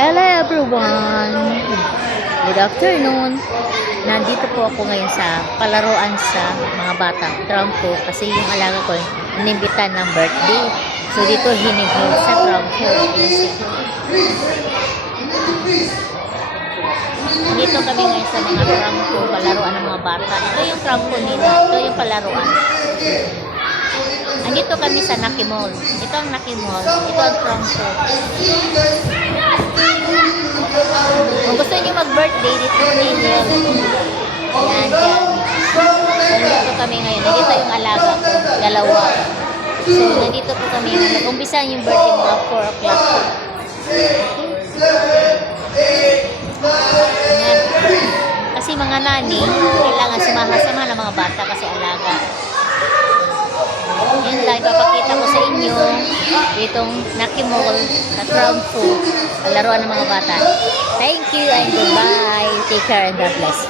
Hello everyone! Good afternoon! Nandito po ako ngayon sa palaruan sa mga bata. Trumpo kasi yung alaga ko inimbitan ng birthday. So dito hinibig sa Trumpo. Dito kami ngayon sa mga Trumpo, palaruan ng mga bata. Ito yung Trumpo nila. Ito yung palaruan. Andito kami sa Naki Mall. Ito ang Naki Mall. Ito ang Trumpo. Kung gusto niyo mag-birthday dito ninyo. Ayan, yan. Nandito kami ngayon. Nandito yung alaga ko. Dalawa. So, nandito po kami. Nag-umpisa yung birthday mga 4 o'clock. Ayan. Kasi mga nani, kailangan sumaha-sama ng mga bata kasi alaga. Yan lang, ipapakita ko sa inyo itong Naki Mall sa Trumpo, palaruan ng mga bata. Thank you and goodbye. Take care and God bless.